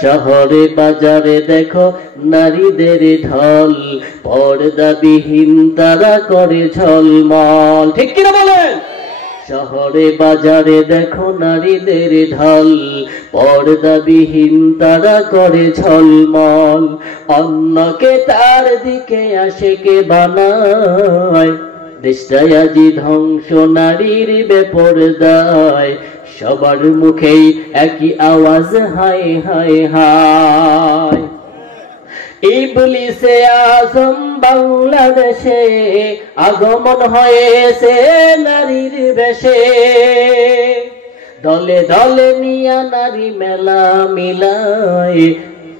শহরে বাজারে দেখো নারীদের ঢল, পর্দাবিহীন তারা করে ঝলমল। ঠিক কিনা বলেন? শহরে বাজারে দেখো নারীদের ঢল, পর্দাবিহীন তারা করে ঝলমল। অন্যকে তার দিকে আশেকে বানায়, দেশটায় আজি ধ্বংস নারীর বেপরদায়। সবার মুখেই একই আওয়াজ, হায় হায় হায়। ইবলিসে আজম বাংলাদেশে আগমন হয়েছে নারীর বেশে। দলে দলে নিয়া নারী মেলা মিলায়,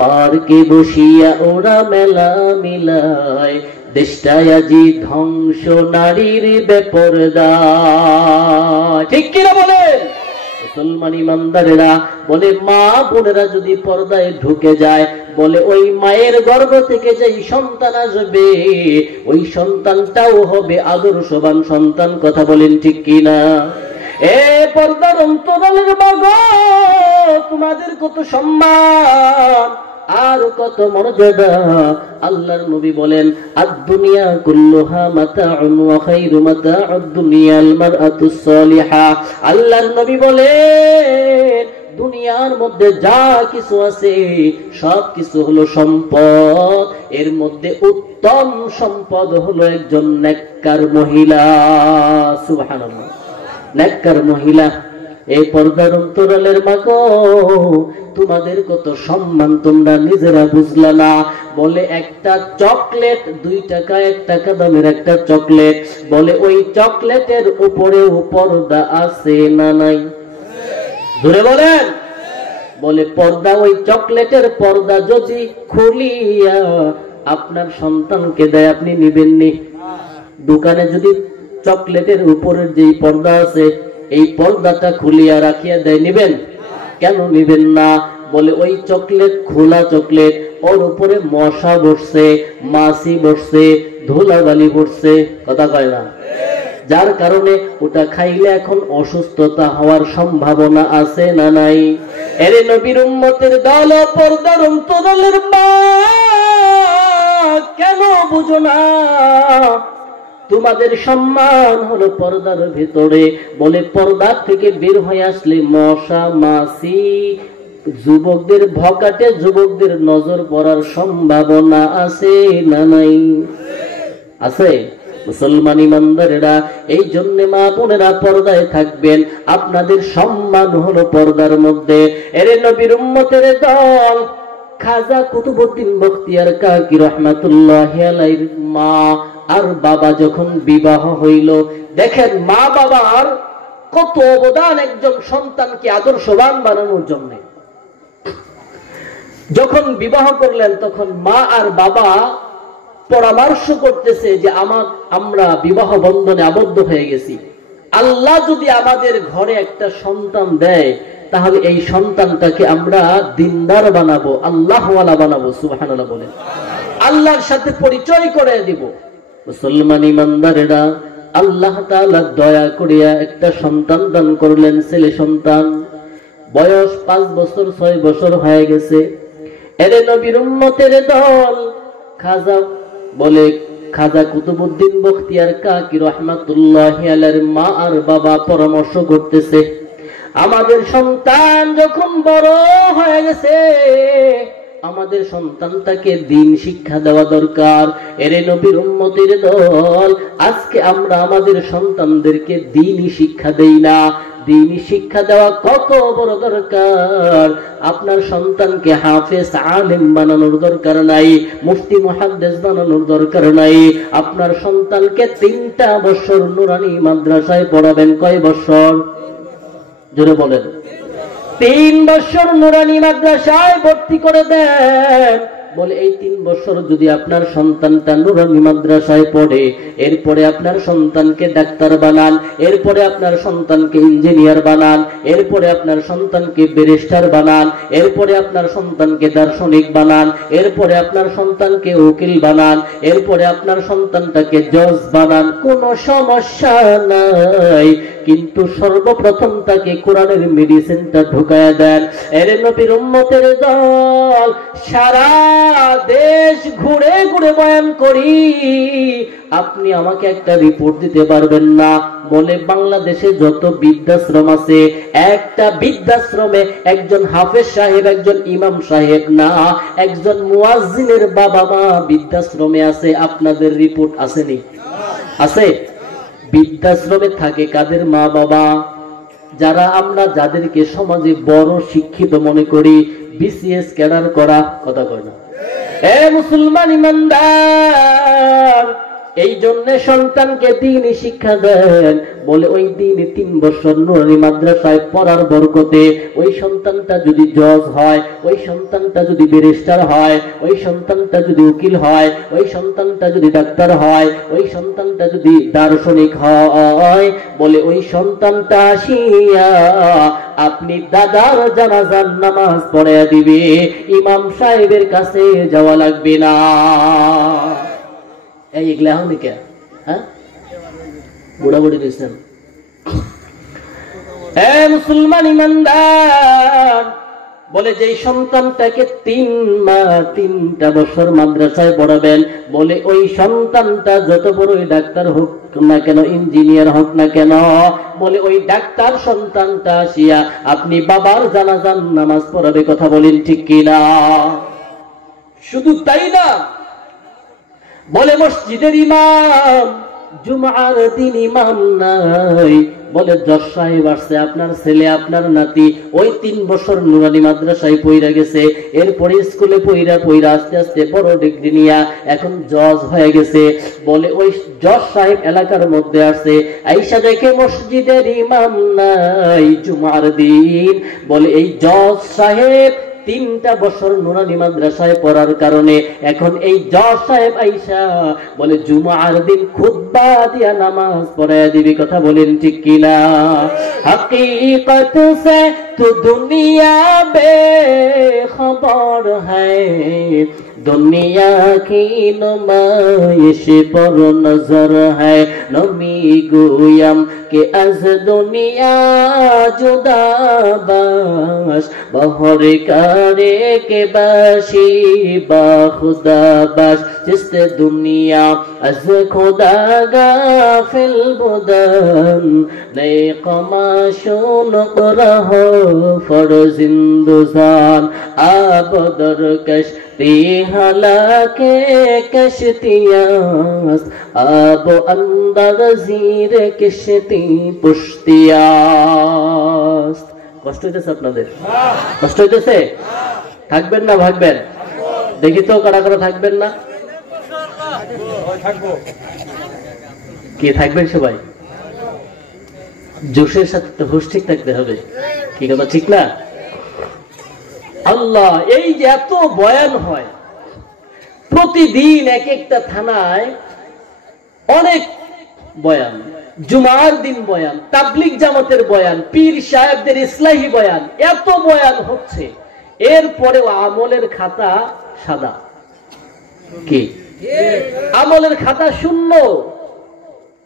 পার্কে বসিয়া ওরা মেলা মিলায়। দেশটায় আজি ধ্বংস নারীর বেপরদায়। ঠিক কিনা বলেন? মুসলমান ইমানদারেরা বলে, মা বোনেরা যদি পর্দায় ঢুকে যায়, বলে ওই মায়ের গর্ভ থেকে যেই সন্তান আসবে, ওই সন্তানটাও হবে আদর্শবান সন্তান। কথা বলেন ঠিক কিনা? এ পর্দার অন্তরালের বাগো, তোমাদের কত সম্মান আর কত মর্যাদা। আল্লাহর নবী বলেন, আদ-দুনিয়া কুল্লুহা মাতাউন ওয়া খায়রু মাতাউদ দুনিয়াল মারআতুস সালিহা। আল্লাহর নবী বলেন, দুনিয়ার মধ্যে যা কিছু আছে সব কিছু হলো সম্পদ, এর মধ্যে উত্তম সম্পদ হলো একজন নেককার মহিলা। সুবহানাল্লাহ, নেককার মহিলা। এই পর্দার অন্তরালের মাগো, তোমাদের কত সম্মান তোমরা নিজেরা বুঝলা না। বলে একটা চকলেট 2 টাকা, 1 টাকা দামের একটা চকলেট, বলে ওই চকলেটের উপরেও পর্দা আছে না নাই? ধরে বলেন। বলে পর্দা, ওই চকলেটের পর্দা যদি খুলিয়া আপনার সন্তানকে দেয়, আপনি নিবেননি? দোকানে যদি চকলেটের উপরের যেই পর্দা আছে, এই পর্দাটা খুলিয়া রাখিয়া দেয়, নিবেন? কেন নিবেন না? বলে ওই চকলেট, খোলা চকলেট, ওর উপরে মশা বসছে, মাছি বসছে, ধুলাবালি বসছে। কথা কয় না? যার কারণে ওটা খাইলে এখন অসুস্থতা হওয়ার সম্ভাবনা আছে না নাই? এর নবীর উম্মতের দল, পর্দার অন্তরালের মা, কেন বুঝো না? তোমাদের সম্মান হলো পর্দার ভিতরে। বলে পর্দার থেকে বের হয়ে আসলে মশা মাছি, যুবকদের ভকাটে, যুবকদের নজর পড়ার সম্ভাবনা আছে না নাই? আছে। মুসলমান ইমানদারেরা, এই জন্য মা বোনেরা পর্দায় থাকবেন। আপনাদের সম্মান হলো পর্দার মধ্যে। এর নবীর উম্মতের দল, খাজা কুতুবউদ্দিন বখতিয়ার কাকি রহমাতুল্লাহি আলাইহির মা আর বাবা যখন বিবাহ হইল, দেখেন মা বাবার কত অবদান একজন সন্তানকে আদর্শবান বানানোর জন্য। যখন বিবাহ করলেন, তখন মা আর বাবা পরামর্শ করতেছে যে আমরা বিবাহ বন্ধনে আবদ্ধ হয়ে গেছি, আল্লাহ যদি আমাদের ঘরে একটা সন্তান দেয়, তাহলে এই সন্তানটাকে আমরা দিনদার বানাবো, আল্লাহওয়ালা বানাবো। সুবহানাল্লাহ বলে আল্লাহর সাথে পরিচয় করে দিব। মুসলমান ইমানদারেরা, আল্লাহ তাআলা দয়া করিয়া একটা সন্তান দান করলেন, ছেলে সন্তান। বয়স 5 বছর 6 বছর হয়ে গেছে। এর নবীর উম্মতের দল, খাজা বলে, খাজা কুতুবউদ্দিন বখতিয়ার কাকি রহমাতুল্লাহি আলাইহির মা আর বাবা পরামর্শ করতেছে, আমাদের সন্তান যখন বড় হয়ে গেছে, আমাদের সন্তানটাকে দ্বীন শিক্ষা দেওয়া দরকার। এর নবীর উম্মতের দল, আজকে আমরা আমাদের সন্তানদেরকে দ্বীনি শিক্ষা দেই না। দ্বীনি শিক্ষা দেওয়া কত বড় দরকার। আপনার সন্তানকে হাফেজ আলেম বানানোর দরকার নাই, মুফতি মুহাদ্দিস বানানোর দরকার নাই। আপনার সন্তানকে 3টা বছর নুরানি মাদ্রাসায় পড়াবেন। কয় বছর? জোরে বলেন। 3 বছর নুরানি মাদ্রাসায় ভর্তি করে দেন। বলে এই 3 বছর যদি আপনার সন্তানটা নুরানি মাদ্রাসায় পড়ে, এরপরে আপনার সন্তানকে ডাক্তার বানান, এরপরে আপনার সন্তানকে ইঞ্জিনিয়ার বানান, এরপরে আপনার সন্তানকে ব্যারিস্টার বানান, এরপরে আপনার সন্তানকে দার্শনিক বানান, এরপরে আপনার সন্তানকে উকিল বানান, এরপরে আপনার সন্তানটাকে জজ বানান, কোনো সমস্যা নাই। কিন্তু সর্বপ্রথম তাকে কোরআনের মেডিসিনটা ঢুকায়া দেন। এর নবীর উম্মতের দল সারা দেশ ঘুরে ঘুরে বয়ান করি, আপনি আমাকে একটা রিপোর্ট দিতে পারবেন না? বলে বাংলাদেশে যত বৃদ্ধাশ্রম আছে, একটা বৃদ্ধাশ্রমে একজন হাফেজ সাহেব, একজন ইমাম সাহেব না, একজন মুয়াজ্জিনের বাবা মা বৃদ্ধাশ্রমে আছে। আপনাদের রিপোর্ট আসেনি? আছে? বৃদ্ধাশ্রমে থাকে কাদের মা বাবা? যারা আমরা যাদেরকে সমাজে বড় শিক্ষিত মনে করি, বিসিএস ক্যাডার করা, কথা কয় না? এ মুসলমান ইমানদার, এই জন্য সন্তানকে দ্বীনি শিক্ষা দেন। বলে ওই দ্বীনি 3 বছর নুরানি মাদ্রাসায় পড়ার বরকতে ওই সন্তানটা যদি জজ হয়, ওই সন্তানটা যদি ব্যারিস্টার হয়, ওই সন্তানটা যদি উকিল হয়, ওই সন্তানটা যদি ডাক্তার হয়, ওই সন্তানটা যদি দার্শনিক হয়, বলে ওই সন্তানটা আসিয়া আপনি দাদার জানাজার নামাজ পড়াইয়া দিবে, ইমাম সাহেবের কাছে যাওয়া লাগবে না। এইগুলা হনি কে? হ্যাঁ, বুড়া বুড়ি দিয়েছেন। মুসলমান ইমানদার, বলে যে সন্তানটাকে 3টা বছর মাদ্রাসায় পড়াবেন, বলে ওই সন্তানটা যত বড়ই ডাক্তার হোক না কেন, ইঞ্জিনিয়ার হোক না কেন, বলে ওই ডাক্তার সন্তানটা আসিয়া আপনি বাবার জানাজার নামাজ পড়াবে। কথা বলেন ঠিক কিনা? শুধু তাই না, বলে মসজিদের ইমাম, জুমার দিন ইমাম নাই, বলে জজ সাহেব আসছে, আপনার ছেলে আপনার নাতি ওই 3 বছর নুরানি মাদ্রাসায় পইরা গেছে, এরপরে স্কুলে পইরা আস্তে আস্তে বড় ডিগ্রি নিয়া এখন জজ হয়ে গেছে। বলে ওই জজ সাহেব এলাকার মধ্যে আসছে, আইসা দেখে মসজিদের ইমাম নাই জুমার দিন। বলে এই জজ সাহেব 3টা বছর নুরানি মাদ্রাসায় পড়ার কারণে এখন এই জজ সাহেব আইসা বলে জুমার দিন খুতবা দিয়া নামাজ পড়ায়া দিবি। কথা বলেন ঠিক কিনা? হकीकत से तो दुनिया बेखबर है, दुनिया की नुमाइश पर नजर है, नमी गोयम के अज दुनिया जुदा बाश, बहर करे के बाशी बा खुदा बाश, जिससे दुनिया अज खुदा गाफिल बुदन, नए कमाशुन रहो फरजिंदुजान, आबदर कश्ती हलाके कश्तियास, आब अंदर जीर किश्ती पुश्तियास। কষ্ট হইতেছে আপনাদের? কষ্ট হইতেছে? থাকবেন না ভাগবেন? দেখি তো কারা কারা থাকবেন না? কি থাকবেন সবাই? জোশের সাথে হুশ ঠিক থাকতে হবে। কি কথা ঠিক না? আল্লাহ, এই যে এত বয়ান হয় প্রতিদিন, এক একটা থানায় অনেক বয়ান, জুমার দিন বয়ান, তাবলিগ জামাতের বয়ান, পীর সাহেবদের ইসলাহি বয়ান, এত বয়ান হচ্ছে, এরপরেও আমলের খাতা সাদা। কি আমলের খাতা শূন্য?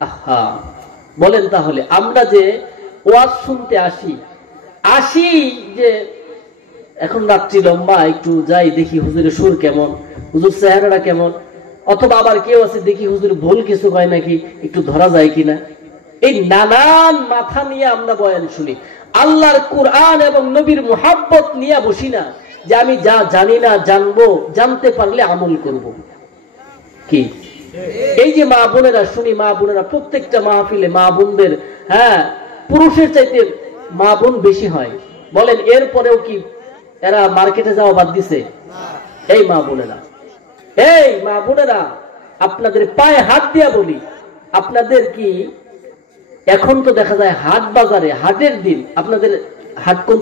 আহা, বলেন তাহলে আমরা যে ওয়াজ শুনতে আসি যে এখন রাত্রি লম্বা, একটু যাই দেখি হুজুরের সুর কেমন, হুজুর চেহারাটা কেমন, অথবা আবার কেউ আছে দেখি হুজুর ভুল কিছু কয় নাকি, একটু ধরা যায় কিনা, এই নানান মাথা নিয়ে আমরা বয়ান শুনি। আল্লাহর কুরআন এবং নবীর মুহাব্বত নিয়ে বসি না, যে আমি যা জানি না জানবো, জানতে পারলে আমল করব। কি এই যে মা বোনেরা শুনি, মা বোনেরা প্রত্যেকটা মাহফিলে মা বোনদের, হ্যাঁ, পুরুষের চাইতে মা বোন বেশি হয়। বলেন এরপরেও কি এরা মার্কেটে যাওয়া বাদ দিছে? এই মা বোনেরা, আপনাদের পায়ে হাত দিয়া বলি, আপনাদের কি এখন তো দেখা যায় হাট বাজারে, হাটের দিন আপনাদের হাট কোন